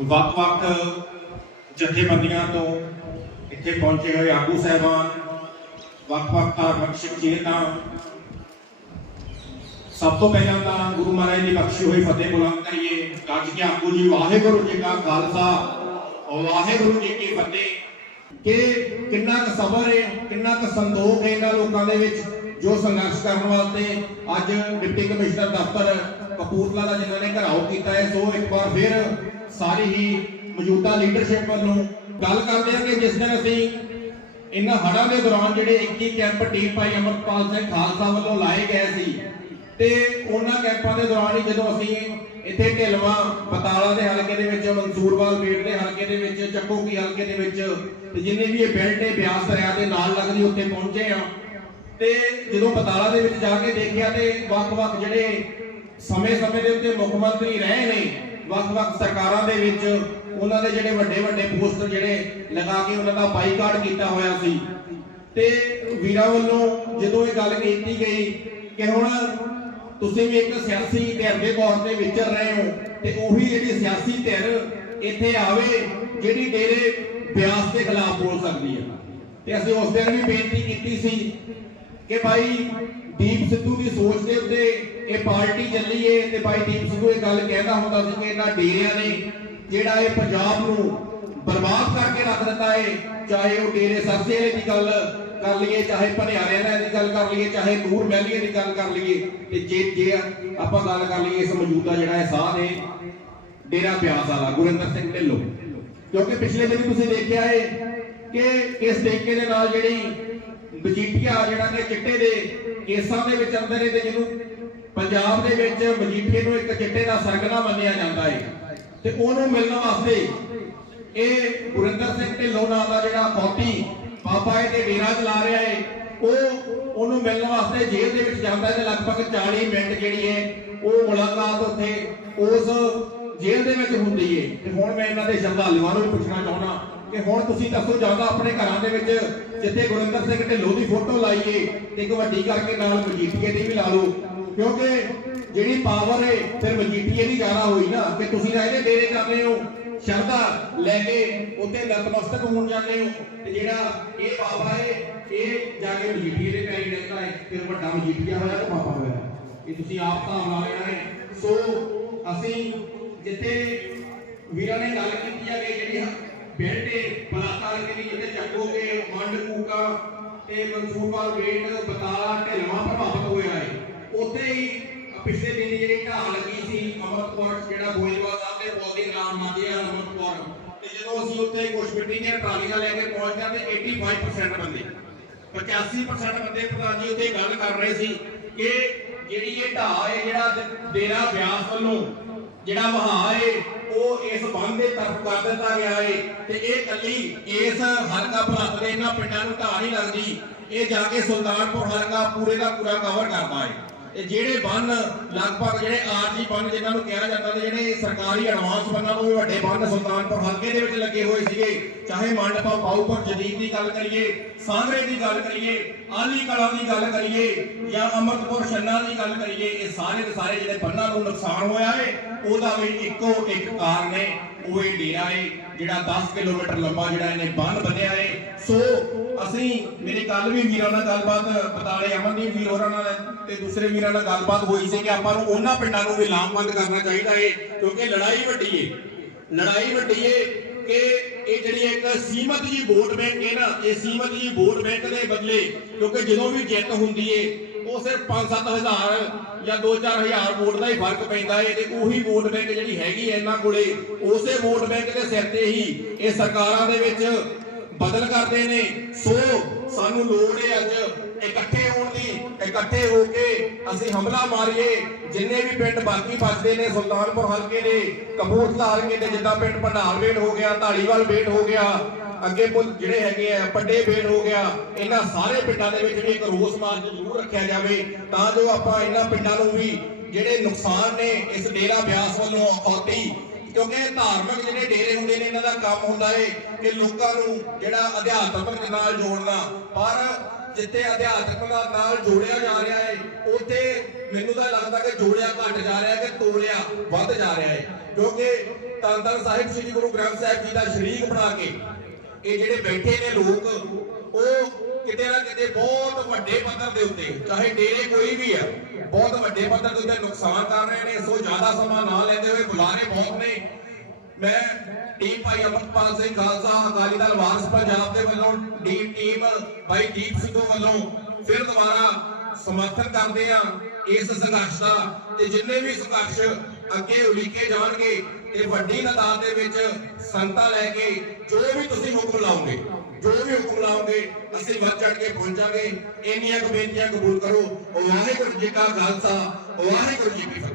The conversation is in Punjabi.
ਵੱਖ-ਵੱਖ ਜਥੇਬੰਦੀਆਂ ਤੋਂ ਇੱਥੇ ਪਹੁੰਚੇ ਹੋਏ ਆਗੂ ਸਹਿਬਾਨ ਵੱਖ-ਵੱਖ ਧਾਰਮਿਕ ਸ਼ਖਸੀਅਤਾਂ ਸਭ ਤੋਂ ਪਹਿਲਾਂ ਤਾਂ ਗੁਰੂ ਮਹਾਰਾਜ ਦੀ ਬਖਸ਼ੀ ਹੋਈ ਫਤਿਹ ਬੁਲੰਦ ਕਰੀਏ। ਗੱਜ ਕੇ ਆਗੂ ਜੀ, ਵਾਹਿਗੁਰੂ ਜੀ ਕਾ ਖਾਲਸਾ ਵਾਹਿਗੁਰੂ ਜੀ ਕੀ ਫਤਿਹ। ਕਿ ਕਿੰਨਾ ਕੁ ਸਬਰ ਹੈ, ਕਿੰਨਾ ਕੁ ਸੰਦੋਖ ਹੈ ਇਹਨਾਂ ਲੋਕਾਂ ਦੇ ਵਿੱਚ। ਜੋ ਸੰਘਰਸ਼ ਕਰਨ ਵਾਸਤੇ ਅੱਜ ਡਿਪਟੀ ਕਮਿਸ਼ਨਰ ਦਫ਼ਤਰ ਕਪੂਰਥਲਾ ਦਾ ਜਿਨ੍ਹਾਂ ਨੇ ਘਰਾਓ ਕੀਤਾ ਹੈ, ਸੋ ਇੱਕ ਵਾਰ ਫਿਰ ਸਾਰੀ ਹੀ ਮੌਜੂਦਾ ਲੀਡਰਸ਼ਿਪ ਵੱਲੋਂ ਗੱਲ ਕਰਦੇ ਹਾਂ ਕਿ ਜਿਸ ਦਿਨ ਅਸੀਂ ਇਹਨਾਂ ਹੜ੍ਹਾਂ ਦੇ ਦੌਰਾਨ ਜਿਹੜੇ 21 ਕੈਂਪ ਟੀਮ ਭਾਈ ਅਮਰਪਾਲ ਸਿੰਘ ਖਾਲਸਾ ਵੱਲੋਂ ਲਾਏ ਗਏ ਸੀ ਤੇ ਉਹਨਾਂ ਕੈਂਪਾਂ ਦੇ ਦੌਰਾਨ ਹੀ ਜਦੋਂ ਅਸੀਂ ਇੱਥੇ ਢਿਲਵਾ ਬਤਾਲਾ ਦੇ ਹਲਕੇ ਦੇ ਵਿੱਚ, ਮਨਸੂਰਵਾਲ ਬੇਟ ਦੇ ਹਲਕੇ ਦੇ ਵਿੱਚ, ਚੱਕੋਕੀ ਹਲਕੇ ਦੇ ਵਿੱਚ ਤੇ ਜਿੰਨੇ ਵੀ ਇਹ ਬੈਲਟ ਹੈ, ਬਿਆਸ ਦਰਿਆ ਦੇ ਨਾਲ ਲੱਗਦੀ ਉੱਥੇ ਪਹੁੰਚੇ ਆ ਤੇ ਜਦੋਂ ਬਤਾਲਾ ਦੇ ਵਿੱਚ ਜਾ ਕੇ ਦੇਖਿਆ ਤੇ ਵੱਖ-ਵੱਖ ਜਿਹੜੇ ਸਮੇਂ-ਸਮੇਂ ਦੇ ਉੱਤੇ ਮੁੱਖ ਮੰਤਰੀ ਰਹੇ ਨੇ, ਵੱਖ-ਵੱਖ ਸਰਕਾਰਾਂ ਦੇ ਵਿੱਚ ਉਹਨਾਂ ਦੇ ਜਿਹੜੇ ਵੱਡੇ-ਵੱਡੇ ਪੋਸਟਰ ਜਿਹੜੇ ਲਗਾ ਕੇ ਉਹਨਾਂ ਦਾ ਬਾਈਕਾਟ ਕੀਤਾ ਹੋਇਆ ਸੀ। ਤੇ ਵੀਰਾਂ ਵੱਲੋਂ ਜਦੋਂ ਇਹ ਗੱਲ ਕੀਤੀ ਗਈ ਕਿ ਹੁਣ ਤੁਸੀਂ ਵੀ ਇੱਕ ਸਿਆਸੀ ਧਿਰ ਦੇ ਤੌਰ ਤੇ ਵਿਚਰ ਰਹੇ ਹੋ ਤੇ ਉਹੀ ਜਿਹੜੀ ਸਿਆਸੀ ਧਿਰ ਇੱਥੇ ਆਵੇ, ਜਿਹੜੀ ਡੇਰੇ ਬਿਆਸ ਦੇ ਖਿਲਾਫ ਬੋਲ ਸਕਦੀ ਹੈ। ਤੇ ਅਸੀਂ ਉਸ ਦਿਨ ਵੀ ਬੇਨਤੀ ਕੀਤੀ ਸੀ ਕਿ ਭਾਈ ਦੀਪ ਸਿੱਧੂ ਦੀ ਸੋਚ ਦੇ ਉੱਤੇ ਇਹ ਪਾਰਟੀ ਚੱਲੀ ਏ ਤੇ ਭਾਈ ਦੀਪ ਸਿੱਧੂ ਇਹ ਗੱਲ ਕਹਿੰਦਾ ਹੁੰਦਾ ਸੀ ਕਿ ਇਹਨਾਂ ਡੇਰਿਆਂ ਨੇ ਜਿਹੜਾ ਇਹ ਪੰਜਾਬ ਨੂੰ ਬਰਬਾਦ ਕਰਕੇ ਰੱਖ ਦਿੱਤਾ ਏ, ਚਾਹੇ ਉਹ ਡੇਰੇ ਸਰਸੇ ਵਾਲੇ ਦੀ ਗੱਲ ਕਰ ਲਈਏ, ਚਾਹੇ ਭਨਿਆਰਿਆਂ ਨਾਲ ਦੀ ਗੱਲ ਕਰ ਲਈਏ, ਚਾਹੇ ਨੂਰ ਮਹਿਲੀਏ ਦੀ ਗੱਲ ਕਰ ਲਈਏ, ਤੇ ਜੇ ਜੇ ਆਪਾਂ ਗੱਲ ਕਰ ਲਈਏ ਇਸ ਮੌਜੂਦਾ ਜਿਹੜਾ ਇਹ ਸਾਹ ਨੇ, ਡੇਰਾ ਬਿਆਸ ਵਾਲਾ, ਗੁਰਿੰਦਰ ਸਿੰਘ ਢਿੱਲੋਂ। ਕਿਉਂਕਿ ਪਿਛਲੇ ਦਿਨ ਤੁਸੀਂ ਦੇਖਿਆ ਏ ਕਿ ਕਿਸ ਤਰੀਕੇ ਦੇ ਨਾਲ ਜਿਹੜੀ ਮਜੀਠੀਆ ਜਿਹੜਾ ਕਿ ਚਿੱਟੇ ਦੇ ਕੇਸਾਂ ਦੇ ਵਿੱਚ ਅੰਦਰ ਹੈ ਤੇ ਜਿਹਨੂੰ ਪੰਜਾਬ ਦੇ ਵਿੱਚ ਮਜੀਠੀਏ ਨੂੰ ਇੱਕ ਚਿੱਟੇ ਦਾ ਸਰਗਨਾ ਮੰਨਿਆ ਜਾਂਦਾ ਹੈ ਤੇ ਉਹਨੂੰ ਮਿਲਣ ਵਾਸਤੇ ਇਹ ਗੁਰਿੰਦਰ ਸਿੰਘ ਢਿੱਲੋਂ ਨਾਂ ਦਾ ਜਿਹੜਾ ਫੌਤੀ ਬਾਬਾ ਇਹ ਤੇ ਡੇਰਾ ਚਲਾ ਰਿਹਾ ਹੈ ਉਹ ਉਹਨੂੰ ਮਿਲਣ ਵਾਸਤੇ ਜੇਲ੍ਹ ਦੇ ਵਿੱਚ ਜਾਂਦਾ ਹੈ ਤੇ ਲਗਭਗ 40 ਮਿੰਟ ਜਿਹੜੀ ਹੈ ਉਹ ਮੁਲਾਕਾਤ ਉੱਥੇ ਉਸ ਜੇਲ੍ਹ ਦੇ ਵਿੱਚ ਹੁੰਦੀ ਹੈ ਤੇ ਹੁਣ ਮੈਂ ਇਹਨਾਂ ਦੇ ਸ਼ਰਧਾਲੂਆਂ ਨੂੰ ਵੀ ਪੁੱਛਣਾ ਚਾਹੁੰਦਾ ਕਿ ਹੁਣ ਤੁਸੀਂ ਦੱਸੋ ਜ਼ਿਆਦਾ ਆਪਣੇ ਘਰਾਂ ਦੇ ਵਿੱਚ ਜਿੱਥੇ ਗੁਰਿੰਦਰ ਸਿੰਘ ਢਿੱਲੋਂ ਦੀ ਫੋਟੋ ਲਾਈਏ ਤੇ ਇੱਕ ਵੱਡੀ ਕਰਕੇ ਨਾਲ ਮਜੀਠੀਏ ਦੀ ਵੀ ਲਾ ਲਓ। ਕਿਉਂਕਿ ਜਿਹੜੀ ਪਾਵਰ ਹੈ ਫਿਰ ਮਜੀਠੀਏ ਦੀ ਜ਼ਿਆਦਾ ਹੋਈ ਨਾ ਕਿ ਤੁਸੀਂ ਤਾਂ ਇਹਦੇ ਡੇਰੇ ਜਾਂਦੇ ਹੋ। ਸ਼ਰਧਾ ਲੈ ਕੇ ਉੱਥੇ ਨਤਮਸਤਕ ਹੋਣ ਜਾਂਦੇ ਹੋ। ਤੇ ਜਿਹੜਾ ਇਹ ਬਾਬਾ ਹੈ ਇਹ ਜਾ ਕੇ ਮਜੀਠੀਏ ਦੇ ਪੈਰੀ ਰਹਿੰਦਾ ਹੈ ਫਿਰ ਵੱਡਾ ਮਜੀਠੀਆ ਹੋਇਆ ਤੇ ਬਾਬਾ ਹੋਇਆ। ਇਹ ਤੁਸੀਂ ਆਪ ਤਾਂ ਲਾ ਲੈਣਾ ਹੈ ਸੋ, ਅਸੀਂ ਜਿੱਥੇ ਵੀਰਾਂ ਨੇ ਗੱਲ ਕੀਤੀ ਹੈ ਕਿ ਜਿਹੜੀ ਬੇਟੇ ਬਲਾਕਾਰ ਕੇ ਲਈ ਜਿੱਥੇ ਚੱਕੋਗੇ ਮੰਡ ਕੂਕਾ ਤੇ ਮਨਸੂਰਵਾਲ ਵੇਟ ਬਤਾਲਾ, ਢਿਲਵਾ ਪ੍ਰਭਾਵਿਤ ਹੋਇਆ ਹੈ। ਉੱਥੇ ਹੀ ਪਿਛਲੇ ਦਿਨ ਜਿਹੜੀ ਢਾਲ ਲੱਗੀ ਸੀ ਅਮਰਪੁਰ ਜਿਹੜਾ ਗੋਇੰਦਵਾਲ ਸਾਹਿਬ ਦੇ ਪੌਦੇ ਨਾਮ ਨਾਦੇ ਆ ਅਮਰਪੁਰ ਤੇ ਜਦੋਂ ਅਸੀਂ ਉੱਥੇ ਕੁਝ ਮਿੱਟੀ ਟਰਾਲੀਆਂ ਲੈ ਕੇ ਪਹੁੰਚਦੇ ਤੇ 85% ਬੰਦੇ 85% ਬੰਦੇ ਪ੍ਰਧਾਨ ਜੀ ਉੱਥੇ ਗੱਲ ਕਰ ਰਹੇ ਸੀ ਕਿ ਜਿਹੜੀ ਇਹ ਢਾਹ ਹੈ, ਜਿਹੜਾ ਡੇਰਾ ਬਿਆਸ ਵੱਲੋਂ ਜਿਹੜਾ ਵਹਾ ਹੈ ਉਹ ਇਸ ਬੰਦ ਦੇ ਤਰਫ ਕਰ ਦਿੱਤਾ ਗਿਆ ਹੈ ਤੇ ਇਹ ਕੱਲੀ ਇਸ ਹਲਕਾ ਭਲੱਤ ਦੇ ਇਹਨਾਂ ਪਿੰਡਾਂ ਨੂੰ ਢਾਹ ਨਹੀਂ ਲੱਗਦੀ। ਇਹ ਜਾ ਕੇ ਸੁਲਤਾਨਪੁਰ ਹਲਕਾ ਪੂਰੇ ਦਾ ਪੂਰਾ ਕਵਰ ਕਰਦਾ ਹੈ ਤੇ ਜਿਹੜੇ ਬੰਨ, ਲਗਭਗ ਜਿਹੜੇ ਆਰਜੀ ਬੰਨ ਜਿਨ੍ਹਾਂ ਨੂੰ ਕਿਹਾ ਜਾਂਦਾ ਤੇ ਜਿਹੜੇ ਸਰਕਾਰੀ ਐਡਵਾਂਸ ਬੰਨਾਂ ਤੋਂ ਵੀ ਵੱਡੇ ਬੰਨ ਸੁਲਤਾਨਪੁਰ ਹਲਕੇ ਦੇ ਵਿੱਚ ਲੱਗੇ ਹੋਏ ਸੀਗੇ ਚਾਹੇ ਮੰਡਪਾ ਪਾਉਪਰ ਜਦੀਦ ਦੀ ਗੱਲ ਕਰੀਏ, ਸਾਂਗਰੇ ਦੀ ਗੱਲ ਕਰੀਏ, ਆਲੀ ਕਲਾਂ ਦੀ ਗੱਲ ਕਰੀਏ, ਜਾਂ ਅਮਰਤਪੁਰ ਛੰਨਾ ਦੀ ਗੱਲ ਕਰੀਏ, ਇਹ ਸਾਰੇ ਦੇ ਸਾਰੇ ਜਿਹੜੇ ਬੰਨਾਂ ਨੂੰ ਨੁਕਸਾਨ ਹੋਇਆ ਹੈ ਉਹਦਾ ਵੀ ਇੱਕੋ ਇੱਕ ਕਾਰਨ ਹੈ ਉਹ ਇਹ ਡੇਰਾ ਹੈ ਜਿਹੜਾ 10 ਕਿਲੋਮੀਟਰ ਲੰਬਾ ਜਿਹੜਾ ਇਹਨੇ ਬੰਨ ਬੰਨਿਆ ਹੈ ਸੋ ਅਸੀਂ, ਮੇਰੀ ਕੱਲ ਵੀ ਵੀਰਾਂ ਨਾਲ ਗੱਲਬਾਤ ਬਤਾਲੇ ਅਮਨਦੀਪ ਵੀਰ ਹੋਰਾਂ ਨਾਲ ਤੇ ਦੂਸਰੇ ਵੀਰਾਂ ਨਾਲ ਗੱਲਬਾਤ ਹੋਈ ਸੀ ਕਿ ਆਪਾਂ ਨੂੰ ਉਹਨਾਂ ਪਿੰਡਾਂ ਨੂੰ ਵੀ ਲਾਮਬੰਦ ਕਰਨਾ ਚਾਹੀਦਾ ਹੈ ਕਿਉਂਕਿ ਲੜਾਈ ਵੱਡੀ ਏ। ਲੜਾਈ ਵੱਡੀ ਏ ਕਿ ਇਹ ਜਿਹੜੀ ਇੱਕ ਸੀਮਤ ਜੀ ਵੋਟ ਬੈਂਕ ਹੈ ਨਾ, ਇਹ ਸੀਮਤ ਜੀ ਵੋਟ ਬੈਂਕ ਦੇ ਬਦਲੇ ਕਿਉਂਕਿ ਜਦੋਂ ਵੀ ਜਿੱਤ ਹੁੰਦੀ ਹੈ ਉਹ ਸਿਰਫ 5-7000 ਜਾਂ 2-4000 ਵੋਟ ਦਾ ਹੀ ਫ਼ਰਕ ਪੈਂਦਾ ਹੈ ਤੇ ਉਹੀ ਵੋਟ ਬੈਂਕ ਜਿਹੜੀ ਹੈਗੀ ਹੈ ਇਹਨਾਂ ਕੋਲੇ, ਉਸੇ ਵੋਟ ਬੈਂਕ ਦੇ ਸਿਰ ਤੇ ਹੀ ਇਹ ਸਰਕਾਰਾਂ ਦੇ ਵਿੱਚ ਬਦਲ ਕਰਦੇ ਨੇ। ਸੋ ਸਾਨੂੰ ਲੋੜ ਹੈ ਅੱਜ ਇਕੱਠੇ ਹੋਣ ਦੀ, ਇਕੱਠੇ ਹੋ ਕੇ ਅਸੀਂ ਹਮਲਾ ਮਾਰੀਏ। ਜਿੰਨੇ ਵੀ ਪਿੰਡ ਬਾਕੀ ਬਚਦੇ ਨੇ, ਸੁਲਤਾਨਪੁਰ ਹਲਕੇ ਦੇ, ਕਪੂਰਥਲਾ ਹਲਕੇ ਦੇ, ਜਿੱਦਾਂ ਪਿੰਡ ਭੰਡਾਰ ਵੇਟ ਹੋ ਗਿਆ ਢਾਲੀਵਾਲ ਵੇਟ ਹੋ ਗਿਆ, ਅੱਗੇ ਪੁੱਲ ਜਿਹੜੇ ਹੈਗੇ ਆ, ਪੱਡੇ ਵੇਟ ਹੋ ਗਿਆ, ਇਹਨਾਂ ਸਾਰੇ ਪਿੰਡਾਂ ਦੇ ਵਿੱਚ ਵੀ ਇੱਕ ਰੋਸ ਮਾਰਚ ਜ਼ਰੂਰ ਰੱਖਿਆ ਜਾਵੇ। ਤਾਂ ਜੋ ਆਪਾਂ ਇਹਨਾਂ ਪਿੰਡਾਂ ਨੂੰ ਵੀ ਜਿਹੜੇ ਨੁਕਸਾਨ ਨੇ, ਇਸ ਡੇਰਾ ਬਿਆਸ ਵੱਲੋਂ ਔਤੀ ਕਿਉਂਕਿ ਧਾਰਮਿਕ ਜਿਹੜੇ ਡੇਰੇ ਹੁੰਦੇ ਨੇ, ਇਹਨਾਂ ਦਾ ਕੰਮ ਹੁੰਦਾ ਹੈ ਕਿ ਲੋਕਾਂ ਨੂੰ ਜਿਹੜਾ ਅਧਿਆਤਮਿਕ ਨਾਲ ਜੋੜਨਾ। ਪਰ ਜਿੱਥੇ ਅਧਿਆਤਮ ਨਾਲ ਜੋੜਿਆ ਜਾ ਰਿਹਾ ਹੈ ਉੱਥੇ ਮੈਨੂੰ ਤਾਂ ਲੱਗਦਾ ਕਿ ਜੋੜਿਆ ਘਟ ਜਾ ਰਿਹਾ ਹੈ ਕਿ ਤੋੜਿਆ ਵੱਧ ਜਾ ਰਿਹਾ ਹੈ ਕਿਉਂਕਿ ਧੰਨ ਧੰਨ ਸਾਹਿਬ ਸ੍ਰੀ ਗੁਰੂ ਗ੍ਰੰਥ ਸਾਹਿਬ ਜੀ ਦਾ ਸ਼ਰੀਕ ਬਣਾ ਕੇ ਇਹ ਜਿਹੜੇ ਬੈਠੇ ਨੇ ਲੋਕ, ਉਹ ਕਿਤੇ ਨਾ ਕਿਤੇ ਬਹੁਤ ਵੱਡੇ ਪੱਧਰ ਦੇ ਉੱਤੇ, ਚਾਹੇ ਡੇਰੇ ਕੋਈ ਵੀ ਹੈ, ਬਹੁਤ ਵੱਡੇ ਪੱਧਰ ਦੇ ਉੱਤੇ ਨੁਕਸਾਨ ਕਰ ਰਹੇ ਨੇ, ਸੋ ਜ਼ਿਆਦਾ ਸਮਾਂ ਨਾ ਲੈਂਦੇ ਹੋਏ ਬੁਲਾਰੇ ਬਹੁਤ ਨੇ। ਮੈਂ ਟੀਮ ਭਾਈ ਅਮਰਪਾਲ ਸਿੰਘ ਖਾਲਸਾ, ਅਕਾਲੀ ਦਲ ਵਾਰਸ ਪੰਜਾਬ ਦੇ ਵੱਲੋਂ ਡੀ ਟੀਮ ਭਾਈ ਦੀਪ ਸਿੱਧੂ ਵੱਲੋਂ ਫਿਰ ਦੁਬਾਰਾ ਸਮਰਥਨ ਕਰਦੇ ਆ ਇਸ ਸੰਘਰਸ਼ ਦਾ, ਤੇ ਜਿੰਨੇ ਵੀ ਸੰਘਰਸ਼ ਅੱਗੇ ਉਲੀਕੇ ਜਾਣਗੇ ਤੇ ਵੱਡੀ ਤਾਦਾਦ ਦੇ ਵਿੱਚ ਸੰਗਤਾਂ ਲੈ ਕੇ ਜੋ ਵੀ ਤੁਸੀਂ ਹੁਕਮ ਲਾਓਗੇ, ਜੋ ਵੀ ਹੁਕਮ ਲਾਓਗੇ, ਅਸੀਂ ਵੱਧ ਚੜ ਕੇ ਪਹੁੰਚਾਂਗੇ। ਇੰਨੀਆਂ ਕੁ ਬੇਨਤੀਆਂ ਕਬੂਲ ਕਰੋ। ਵਾਹਿਗੁਰੂ ਜੀ ਕਾ ਖਾਲਸਾ ਵਾਹਿਗੁਰੂ ਜੀ ਕੀ ਫਤਿਹ।